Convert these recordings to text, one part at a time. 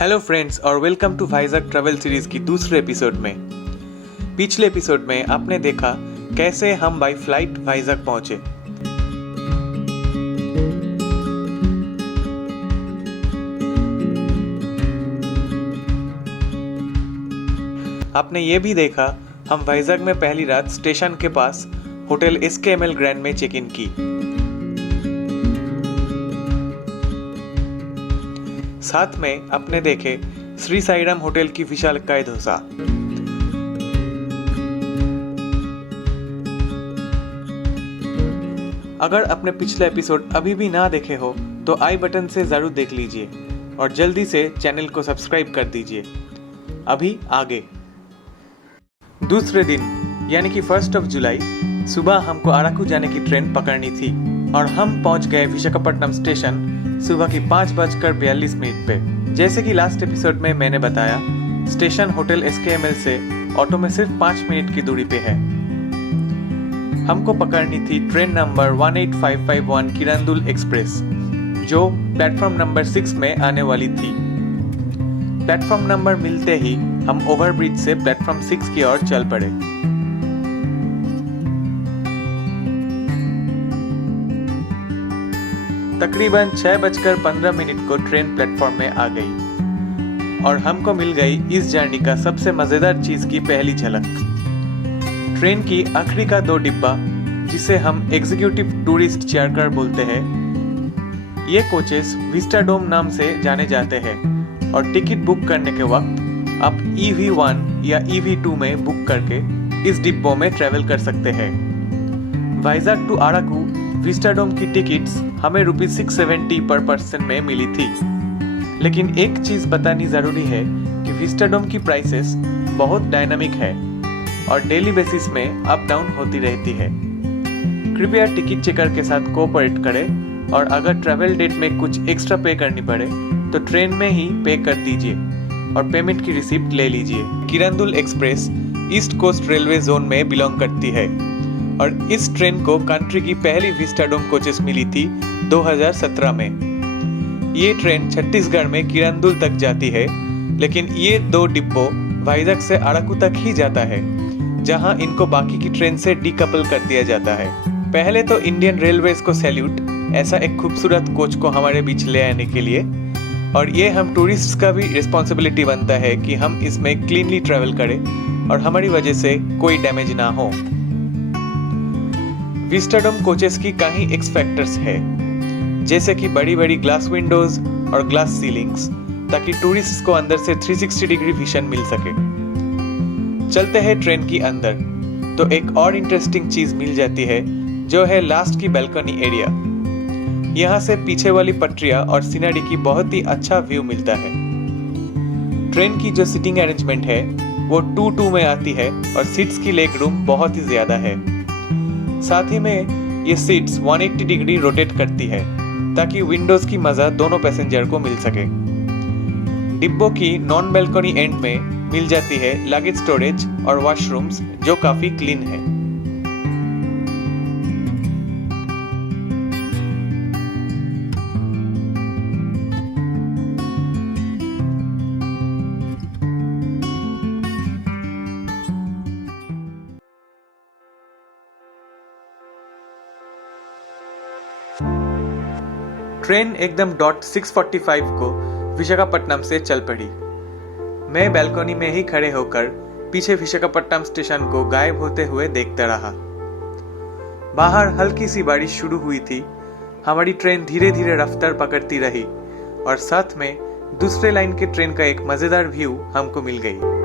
Hello friends और welcome to Vizag travel series की दूसरे एपिसोड में। पिछले एपिसोड में आपने देखा कैसे हम बाय फ्लाइट वाइजैक पहुंचे। आपने ये भी देखा हम वाइजैक में पहली रात स्टेशन के पास होटल SKML ग्रैंड में चेक इन की। साथ में आपने देखे श्री साईराम होटल की विशालकाय डोसा। अगर आपने पिछला एपिसोड अभी भी ना देखे हो तो आई बटन से जरूर देख लीजिए और जल्दी से चैनल को सब्सक्राइब कर दीजिए। अभी आगे। दूसरे दिन यानी कि 1 जुलाई सुबह हमको अराकू जाने की ट्रेन पकड़नी थी और हम पहुंच गए विशाखापट्टनम स्टेशन सुबह की 5:42 पे। जैसे कि लास्ट एपिसोड में मैंने बताया, स्टेशन होटल SKML से ऑटो में सिर्फ 5 मिनट की दूरी पे है। हमको पकड़नी थी ट्रेन नंबर 18551 किरंदुल एक्सप्रेस, जो प्लेटफॉर्म नंबर 6 में आने वाली थी। प्लेटफॉर्म नंबर मिलते ही हम ओवरब्रिज से प्लेटफॉर्म 6 की ओर चल पड़े। तकरीबन 6:15 को ट्रेन प्लेटफॉर्म में आ गई और हमको मिल गई इस जर्नी का सबसे मजेदार चीज की पहली झलक। ट्रेन की आखिरी का 2 डिब्बा, जिसे हम एग्जीक्यूटिव टूरिस्ट चेयर कार बोलते हैं, ये कोचेस विस्टाडोम नाम से जाने जाते हैं और टिकट बुक करने के वक्त आप EV1 या EV2 में बुक करके इस डिब्बों में ट्रेवल कर सकते हैं। वाइजैक टू अराकू विस्टाडोम की टिकट्स हमें ₹670 पर पर्सन में मिली थी। लेकिन एक चीज बतानी जरूरी है कि विस्टाडोम की प्राइसेस बहुत डायनामिक है और डेली बेसिस में अप डाउन होती रहती है। कृपया टिकट चेकर के साथ कोऑपरेट करें और अगर ट्रैवल डेट में कुछ एक्स्ट्रा पे करनी पड़े तो ट्रेन में ही पे कर दीजिए और पेमेंट की रिसिप्ट ले लीजिए। Kirandul express east coast railway zone में बिलोंग करती है और इस ट्रेन को कंट्री की पहली विस्टाडोम कोचेस मिली थी 2017 में। ये ट्रेन छत्तीसगढ़ में किरंदुल तक जाती है, लेकिन ये 2 डिब्बों वाइजैक से अराकू तक ही जाता है, जहां इनको बाकी की ट्रेन से डीकपल कर दिया जाता है। पहले तो इंडियन रेलवेज को सैल्यूट, ऐसा एक खूबसूरत कोच को हमारे बीच ले आने के लिए। और ये हम टूरिस्ट्स का भी रिस्पॉन्सिबिलिटी बनता है कि हम इसमें क्लीनली ट्रेवल करें और हमारी वजह से कोई डैमेज ना हो। विस्टाडोम कोचेस की कई एक्स फैक्टर्स है, जैसे कि बड़ी बड़ी ग्लास विंडोज और ग्लास सीलिंग्स, ताकि टूरिस्ट को अंदर से 360 डिग्री विजन मिल सके। चलते हैं ट्रेन की अंदर तो एक और इंटरेस्टिंग चीज मिल जाती है, जो है लास्ट की बैल्कनी एरिया। यहाँ से पीछे वाली पटरियां और सीनरी की बहुत ही अच्छा व्यू मिलता है। ट्रेन की जो सीटिंग अरेंजमेंट है वो 2-2 में आती है और सीट्स की लेग रूम बहुत ही ज्यादा है। साथ ही में ये सीट्स 180 डिग्री रोटेट करती है ताकि विंडोज की मजा दोनों पैसेंजर को मिल सके। डिब्बों की नॉन बैल्कनी एंड में मिल जाती है लगेज स्टोरेज और वॉशरूम्स, जो काफी क्लीन है। ट्रेन एकदम डॉट 6:45 को विशाखापट्टनम से चल पड़ी। मैं बैल्कनी में ही खड़े होकर पीछे विशाखापट्टनम स्टेशन को गायब होते हुए देखता रहा। बाहर हल्की सी बारिश शुरू हुई थी। हमारी ट्रेन धीरे धीरे रफ्तार पकड़ती रही और साथ में दूसरे लाइन के ट्रेन का एक मजेदार व्यू हमको मिल गई।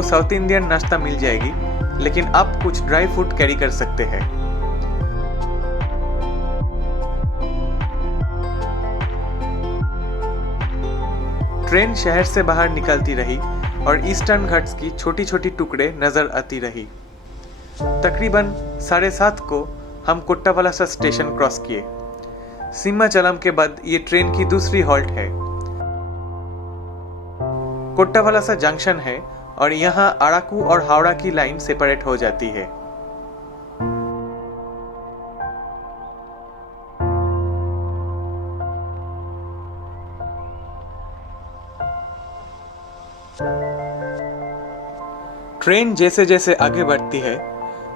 आपको साउथ इंडियन नाश्ता मिल जाएगी, लेकिन आप कुछ ड्राई फ्रूट कैरी कर सकते हैं। ट्रेन शहर से बाहर निकलती रही और ईस्टर्न घाट्स की छोटी छोटी टुकड़े नजर आती रही। तकरीबन 7:30 को हम कोट्टावलासा स्टेशन क्रॉस किए। सिम्माचलम के बाद ये ट्रेन की दूसरी हॉल्ट है। कोट्टावलासा जंक्शन है और यहाँ अराकू और हावड़ा की लाइन सेपरेट हो जाती है। ट्रेन जैसे जैसे आगे बढ़ती है,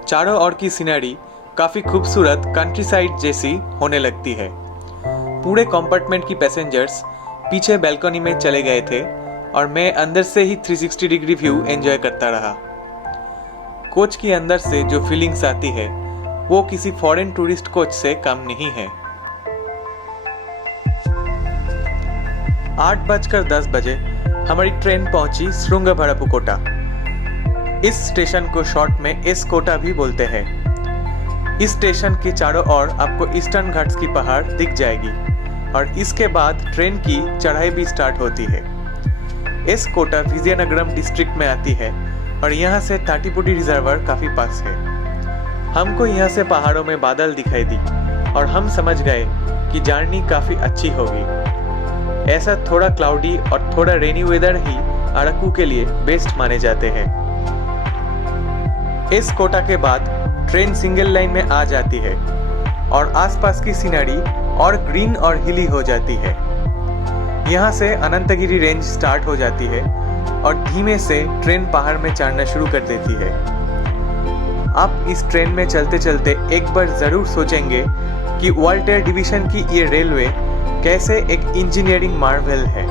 चारों ओर की सीनरी काफी खूबसूरत कंट्री साइड जैसी होने लगती है। पूरे कंपार्टमेंट की पैसेंजर्स पीछे बैल्कनी में चले गए थे और मैं अंदर से ही 360 डिग्री व्यू एंजॉय करता रहा। कोच के अंदर से जो फीलिंग्स आती है वो किसी फॉरेन टूरिस्ट कोच से कम नहीं है। 8:10 हमारी ट्रेन पहुंची श्रृंगवरपुकोटा। इस स्टेशन को शॉर्ट में एस कोटा भी बोलते हैं। इस स्टेशन के चारों ओर आपको ईस्टर्न घाट्स की पहाड़ दिख जाएगी और इसके बाद ट्रेन की चढ़ाई भी स्टार्ट होती है। एस कोटा विजयनगरम डिस्ट्रिक्ट में आती है और यहाँ से ताटीपुटी रिजर्वर काफी पास है। हमको यहाँ से पहाड़ों में बादल दिखाई दी और हम समझ गए कि जर्नी काफी अच्छी होगी। ऐसा थोड़ा क्लाउडी और थोड़ा रेनी वेदर ही अराकू के लिए बेस्ट माने जाते हैं। इस कोटा के बाद ट्रेन सिंगल लाइन में आ जाती है और आसपास की सीनरी और ग्रीन और हिली हो जाती है। यहाँ से अनंतगिरी रेंज स्टार्ट हो जाती है और धीमे से ट्रेन पहाड़ में चढ़ना शुरू कर देती है। आप इस ट्रेन में चलते चलते एक बार जरूर सोचेंगे कि वाल्टेर डिवीजन की ये रेलवे कैसे एक इंजीनियरिंग मार्वेल है,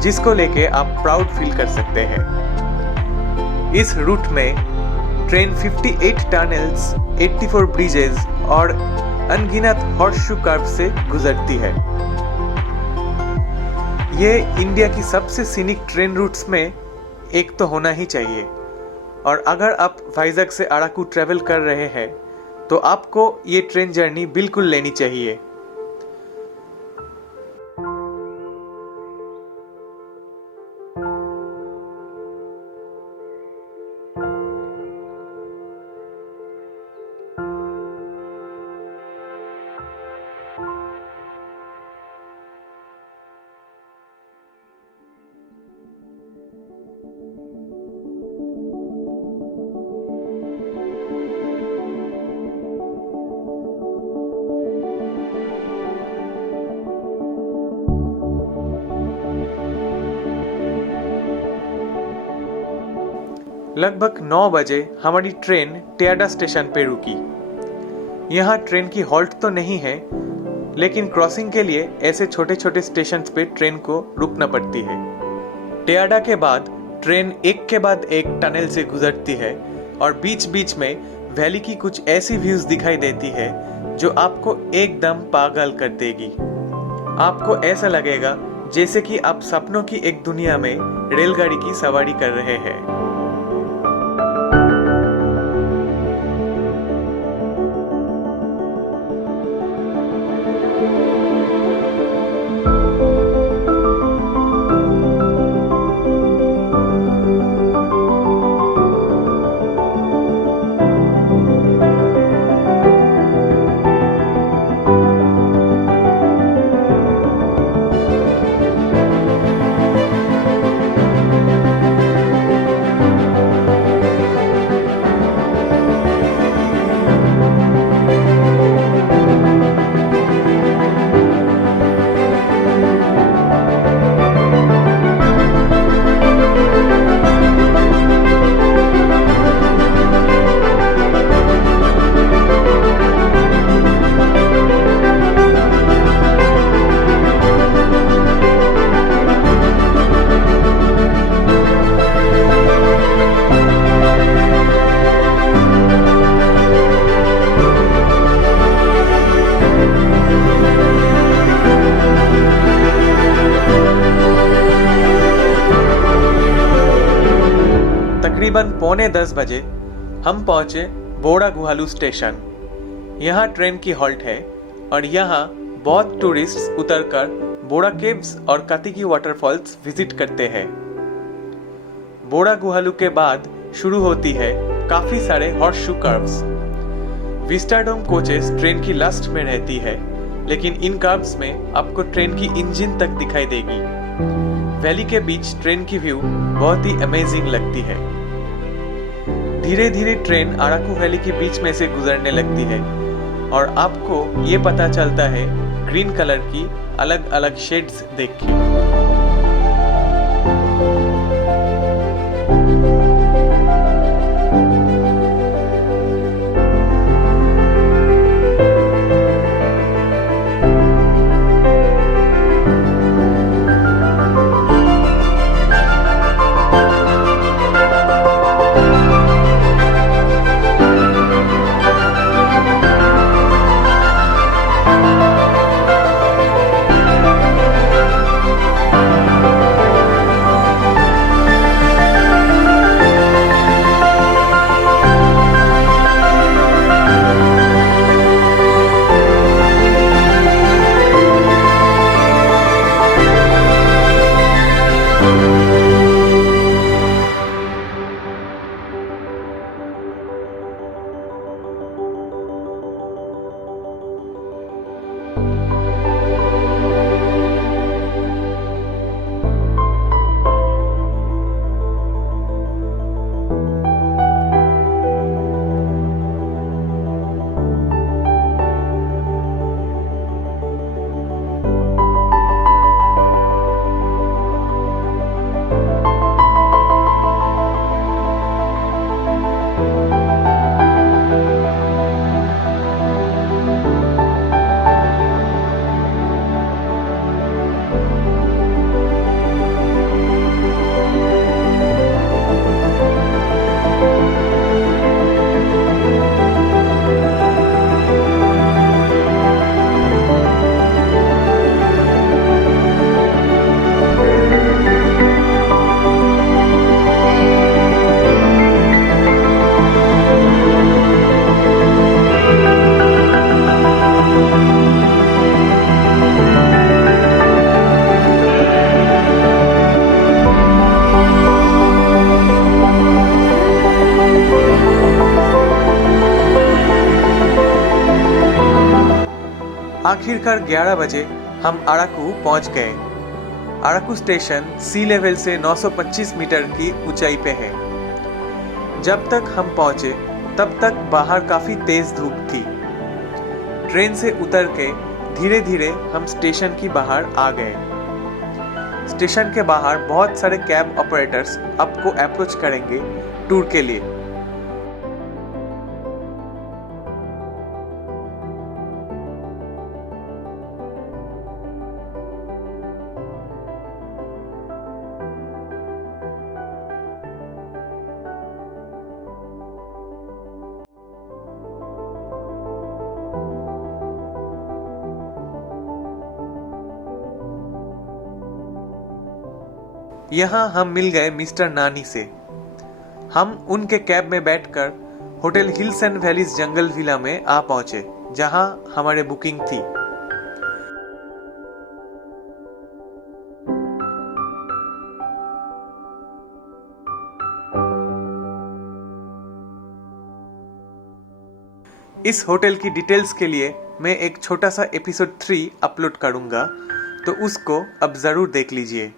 जिसको लेके आप प्राउड फील कर सकते हैं। इस रूट में ट्रेन 58 टनल्स, 84 ब्रिजेस और अनगिनत हॉर्सशू कर्व से गुजरती है। ये इंडिया की सबसे सीनिक ट्रेन रूट्स में एक तो होना ही चाहिए और अगर आप वाइजैक से अराकू ट्रेवल कर रहे हैं तो आपको ये ट्रेन जर्नी बिल्कुल लेनी चाहिए। लगभग 9 बजे हमारी ट्रेन टेयाडा स्टेशन पे रुकी। यहाँ ट्रेन की हॉल्ट तो नहीं है, लेकिन क्रॉसिंग के लिए ऐसे छोटे छोटे स्टेशन पे ट्रेन को रुकना पड़ती है। टेयाडा के बाद ट्रेन एक के बाद एक टनल से गुजरती है और बीच बीच में वैली की कुछ ऐसी व्यूज दिखाई देती है जो आपको एकदम पागल कर देगी। आपको ऐसा लगेगा जैसे कि आप सपनों की एक दुनिया में रेलगाड़ी की सवारी कर रहे हैं। तकरीबन 9:45 बजे हम पहुंचे बोड़ागुहालू स्टेशन। यहाँ ट्रेन की हॉल्ट है और यहाँ बहुत टूरिस्ट्स उतरकर बोड़ा केव्स और कातिकी वाटरफॉल्स विजिट करते हैं। बोड़ागुहालू के बाद शुरू होती है काफी सारे horse shoe curves. Vistadome coaches train की लास्ट में रहती है, लेकिन इन कर्व्स में आपको ट्रेन की इंजन तक दिखाई देगी। वैली के बीच ट्रेन की व्यू बहुत ही अमेजिंग लगती है। धीरे धीरे ट्रेन अराकू वैली के बीच में से गुजरने लगती है और आपको ये पता चलता है ग्रीन कलर की अलग अलग शेड्स देख के। आखिरकार 11 बजे हम अराकू पहुंच गए। अराकू स्टेशन सी लेवल से 925 मीटर की ऊंचाई पे है। जब तक हम पहुंचे तब तक बाहर काफी तेज धूप थी। ट्रेन से उतर के धीरे धीरे हम स्टेशन की बाहर आ गए। स्टेशन के बाहर बहुत सारे कैब ऑपरेटर्स आपको अप्रोच करेंगे टूर के लिए। यहाँ हम मिल गए मिस्टर नानी से। हम उनके कैब में बैठकर hotel hills and valleys jungle villa में आ पहुंचे, जहां हमारे बुकिंग थी। इस होटल की डिटेल्स के लिए मैं एक छोटा सा एपिसोड 3 अपलोड करूंगा, तो उसको अब जरूर देख लीजिए।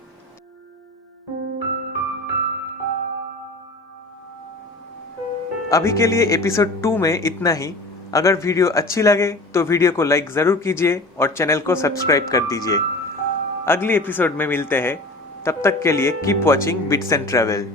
अभी के लिए एपिसोड 2 में इतना ही। अगर वीडियो अच्छी लगे तो वीडियो को लाइक जरूर कीजिए और चैनल को सब्सक्राइब कर दीजिए। अगली एपिसोड में मिलते हैं, तब तक के लिए keep watching bits and travel.